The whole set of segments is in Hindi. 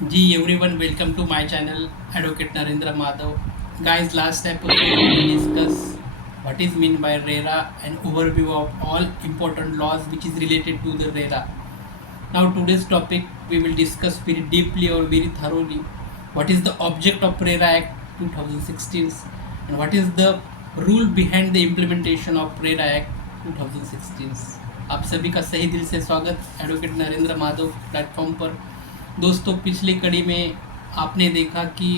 Ji everyone welcome to my channel advocate Narendra Madhav. Guys, last episode we discuss what is mean by RERA and overview of all important laws which is related to the RERA. Now today's topic we will discuss very deeply or very thoroughly what is the object of RERA Act 2016 and what is the rule behind the implementation of RERA Act 2016. आप सभी का सही दिल से स्वागत एडवोकेट नरेंद्र माधव प्लेटफॉर्म पर. दोस्तों, पिछली कड़ी में आपने देखा कि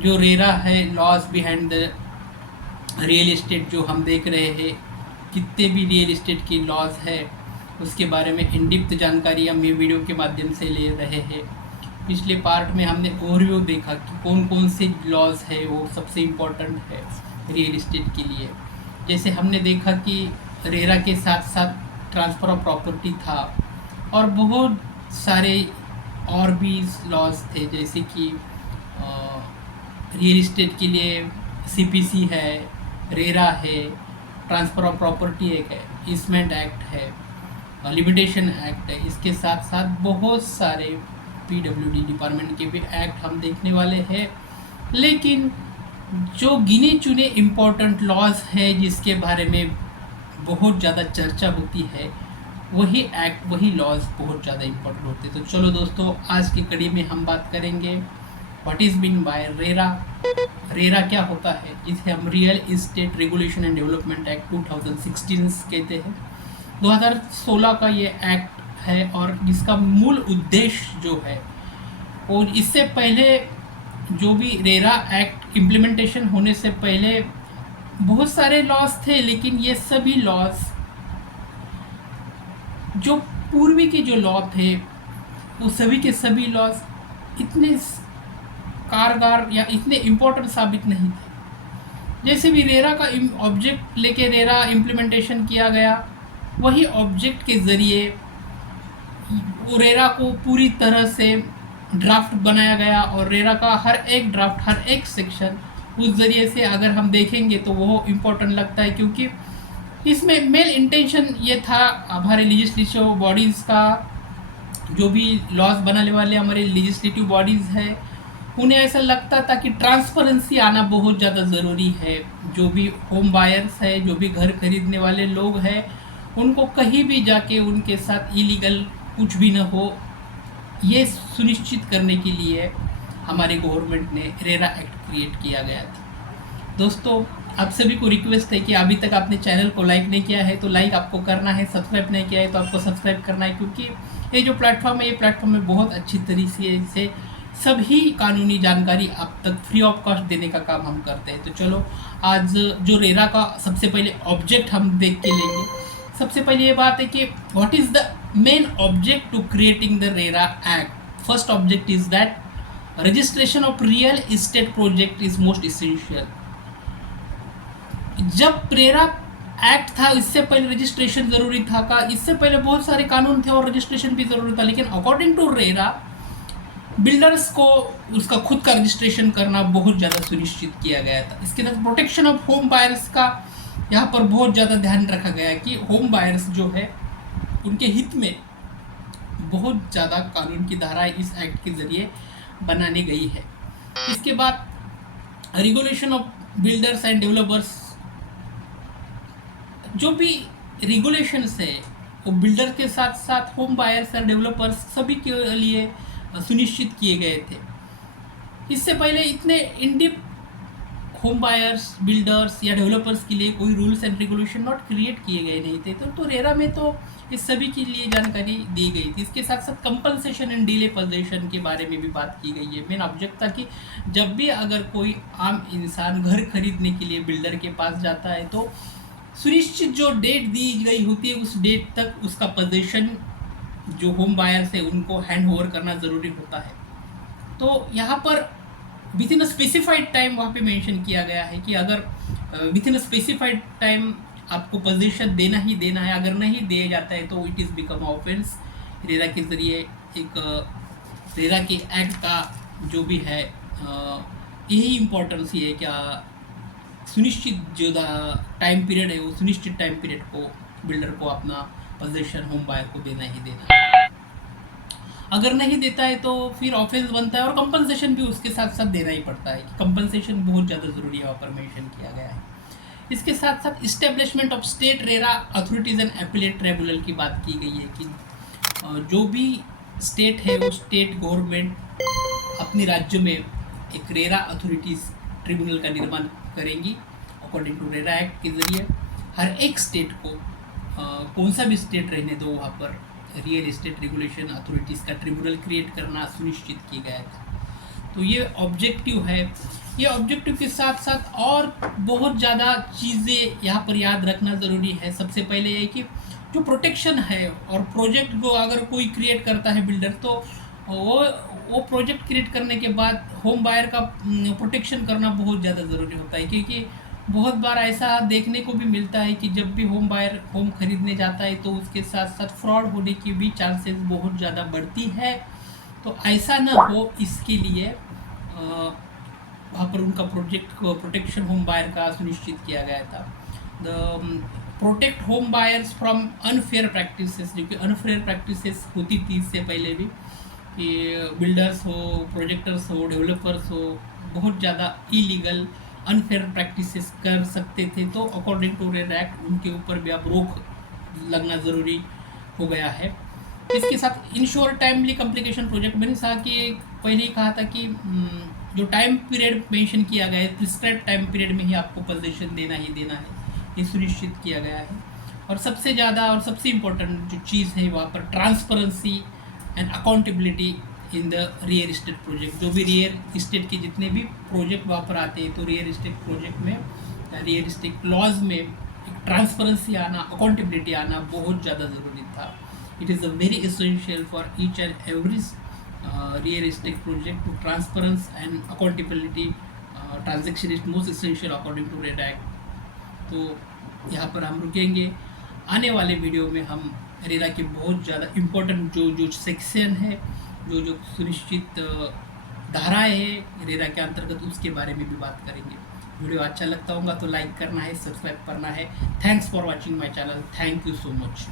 जो रेरा है, laws behind the real estate, जो हम देख रहे हैं, कितने भी रियल इस्टेट की लॉज है उसके बारे में इन डिप्थ जानकारी हम ये वीडियो के माध्यम से ले रहे हैं. पिछले पार्ट में हमने ओवरव्यू देखा कि कौन कौन से लॉज है वो सबसे इम्पोर्टेंट है रियल इस्टेट के लिए. जैसे हमने देखा कि रेरा के साथ साथ ट्रांसफ़र ऑफ प्रॉपर्टी था और बहुत सारे और भी लॉज थे, जैसे कि रियल इस्टेट के लिए सीपीसी है, रेरा है, ट्रांसफ़र ऑफ प्रॉपर्टी एक है, ईसमेंट एक्ट है, लिमिटेशन एक्ट है. इसके साथ साथ बहुत सारे पीडब्ल्यूडी डिपार्टमेंट के भी एक्ट हम देखने वाले हैं. लेकिन जो गिने चुने इम्पोर्टेंट लॉज है जिसके बारे में बहुत ज़्यादा चर्चा होती है, वही एक्ट, वही लॉज बहुत ज़्यादा इम्पोर्टेंट होते हैं. तो चलो दोस्तों, आज की कड़ी में हम बात करेंगे what is mean by RERA. RERA क्या होता है, जिसे हम real estate regulation and development act 2016 कहते हैं. 2016 का ये एक्ट है और जिसका मूल उद्देश्य जो है, और इससे पहले जो भी रेरा एक्ट इम्प्लीमेंटेशन होने से पहले बहुत सारे लॉज थे, लेकिन ये सभी लॉज, जो पूर्वी के जो लॉ थे, वो सभी के सभी लॉज इतने कारगर या इतने इम्पोर्टेंट साबित नहीं थे. जैसे भी रेरा का ऑब्जेक्ट लेके रेरा इम्प्लीमेंटेशन किया गया, वही ऑब्जेक्ट के ज़रिए वो रेरा को पूरी तरह से ड्राफ्ट बनाया गया और रेरा का हर एक ड्राफ्ट, हर एक सेक्शन उस ज़रिए से अगर हम देखेंगे तो वो इम्पोर्टेंट लगता है, क्योंकि इसमें मेन इंटेंशन ये था हमारे लेजिस्लेटिव बॉडीज़ का, जो भी लॉज बनाने वाले हमारे लेजिस्लेटिव बॉडीज़ है, उन्हें ऐसा लगता था कि ट्रांसपेरेंसी आना बहुत ज़्यादा ज़रूरी है. जो भी होम बायर्स है, जो भी घर खरीदने वाले लोग हैं, उनको कहीं भी जाके उनके साथ इलीगल कुछ भी न हो, ये सुनिश्चित करने के लिए हमारे गवर्नमेंट ने रेरा एक्ट क्रिएट किया गया था. दोस्तों, आप सभी को रिक्वेस्ट है कि अभी तक आपने चैनल को लाइक नहीं किया है तो लाइक आपको करना है, सब्सक्राइब नहीं किया है तो आपको सब्सक्राइब करना है, क्योंकि ये जो प्लेटफॉर्म है, ये प्लेटफॉर्म में बहुत अच्छी तरीके से सभी कानूनी जानकारी आप तक फ्री ऑफ कॉस्ट देने का काम हम करते हैं. तो चलो, आज जो रेरा का सबसे पहले ऑब्जेक्ट हम देख के लेंगे. सबसे पहले ये बात है कि what is the main object to creating the RERA act. First object is that registration of real estate project is most essential. जब रेरा एक्ट था, इससे पहले रजिस्ट्रेशन ज़रूरी था का, इससे पहले बहुत सारे कानून थे और रजिस्ट्रेशन भी ज़रूरी था, लेकिन अकॉर्डिंग टू रेरा बिल्डर्स को उसका खुद का रजिस्ट्रेशन करना बहुत ज़्यादा सुनिश्चित किया गया था. इसके तहत प्रोटेक्शन ऑफ होम बायर्स का यहाँ पर बहुत ज़्यादा ध्यान रखा गया है कि होम बायर्स जो है उनके हित में बहुत ज़्यादा कानून की धाराएं इस एक्ट के ज़रिए बनानी गई है. इसके बाद regulation of builders and developers, जो भी रेगुलेशंस है वो बिल्डर के साथ साथ होम बायर्स और डेवलपर्स सभी के लिए सुनिश्चित किए गए थे. इससे पहले इतने इंडिप होम बायर्स, बिल्डर्स या डेवलपर्स के लिए कोई rules and regulation not create किए गए नहीं थे. तो रेरा में तो इस सभी के लिए जानकारी दी गई थी. इसके साथ साथ कंपनसेशन एंड डिले पोजीशन के बारे में भी बात की गई है. मेन ऑब्जेक्ट था कि जब भी अगर कोई आम इंसान घर खरीदने के लिए बिल्डर के पास जाता है तो सुनिश्चित जो डेट दी गई होती है उस डेट तक उसका पोजीशन जो होम बायर्स है उनको हैंड ओवर करना ज़रूरी होता है. तो यहाँ पर with in a specified time वहाँ पे मेंशन किया गया है कि अगर with in a specified time आपको पोजीशन देना ही देना है, अगर नहीं दिया जाता है तो it is become offence. RERA के ज़रिए एक रेरा के एक्ट का जो भी है यही इम्पोर्टेंस ही है क्या सुनिश्चित जो टाइम पीरियड है वो सुनिश्चित टाइम पीरियड को बिल्डर को अपना पोजीशन होम बायर को देना ही देना है. अगर नहीं देता है तो फिर ऑफेंस बनता है और कंपनसेशन भी उसके साथ साथ देना ही पड़ता है। कंपनसेशन बहुत ज़्यादा ज़रूरी है, वहाँ पर मेंशन किया गया है। इसके साथ साथ establishment of state RERA authorities and appellate tribunal की बात की गई है कि जो भी स्टेट है वो स्टेट गवर्नमेंट अपने राज्य में एक रेरा अथॉरिटीज़ ट्रिब्यूनल का निर्माण करेंगी अकॉर्डिंग टू रेरा एक्ट के ज़रिए। हर एक स्टेट को कौन सा भी स्टेट रहने दो, वहाँ पर रियल एस्टेट रेगुलेशन अथॉरिटीज़ का ट्रिब्यूनल क्रिएट करना सुनिश्चित किया गया था। तो ये ऑब्जेक्टिव है। ये ऑब्जेक्टिव के साथ साथ और बहुत ज़्यादा चीज़ें यहाँ पर याद रखना ज़रूरी है। सबसे पहले ये कि जो प्रोटेक्शन है और प्रोजेक्ट को अगर कोई क्रिएट करता है बिल्डर, तो वो प्रोजेक्ट क्रिएट करने के बाद होम बायर का प्रोटेक्शन करना बहुत ज़्यादा ज़रूरी होता है, क्योंकि बहुत बार ऐसा देखने को भी मिलता है कि जब भी होम बायर होम खरीदने जाता है तो उसके साथ साथ फ्रॉड होने की भी चांसेस बहुत ज़्यादा बढ़ती है। तो ऐसा ना हो, इसके लिए वहाँ पर उनका प्रोजेक्ट को प्रोटेक्शन होम बायर का सुनिश्चित किया गया था। The protect home buyers from unfair practices, जो कि अनफेयर प्रैक्टिसेस होती थी इससे पहले भी, कि बिल्डर्स हो, प्रोजेक्टर्स हो, डेवलपर्स हो, बहुत ज़्यादा इलीगल अनफेयर प्रैक्टिसेस कर सकते थे। तो अकॉर्डिंग टू रेरा एक्ट उनके ऊपर भी अब रोक लगना ज़रूरी हो गया है। इसके साथ इंश्योर टाइमली कम्प्लीकेशन प्रोजेक्ट, मैंने पहले ही कहा था कि जो टाइम पीरियड मेंशन किया गया है, प्रिस्क्राइब टाइम पीरियड में ही आपको पोजीशन देना ही देना है, ये सुनिश्चित किया गया है। और सबसे ज़्यादा और सबसे इम्पोर्टेंट जो चीज़ है वहाँ पर transparency and accountability in the real estate project. जो भी रियल इस्टेट के जितने भी प्रोजेक्ट वहाँ पर आते हैं, तो रियल इस्टेट प्रोजेक्ट में, रियल इस्टेट लॉज में एक ट्रांसपेरेंसी आना, अकाउंटेबिलिटी आना बहुत ज़्यादा ज़रूरी था। It is a very essential for each and every real estate project to transparence and accountability transaction is most essential according to RERA act. तो यहाँ पर हम रुकेंगे। आने वाले वीडियो में हम रेरा के बहुत ज़्यादा इम्पोर्टेंट जो सेक्शन है, जो सुनिश्चित धाराएँ हैं रेरा के अंतर्गत, उसके बारे में भी बात करेंगे। वीडियो अच्छा लगता होगा तो लाइक करना है, सब्सक्राइब करना है। Thanks for watching my channel. Thank you so much.